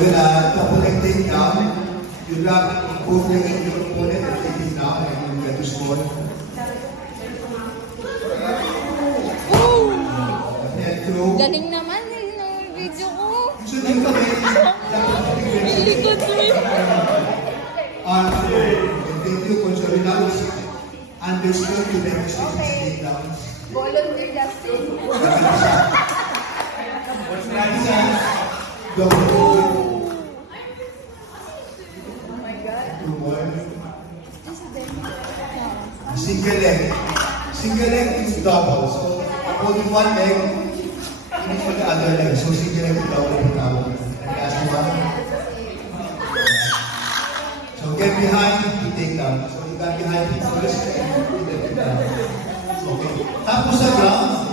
yun, couple leg takedown. You grab both legs of your opponent and take it down and you get to score. Head through. Galing naman eh, ng video ko. So, yung kamay, Likod mo yun. arm through. And then you control relax. Understood to make the takedowns. Volunteer justice. Double hold. Oh my God. Two more. This is the... Single leg. Single leg is double. So, holding one leg, finish with the other leg. So, single leg is double with double. And last one. So, get behind, you take down. So, you got behind him first, and you take it down. Okay. Tapos sa ground,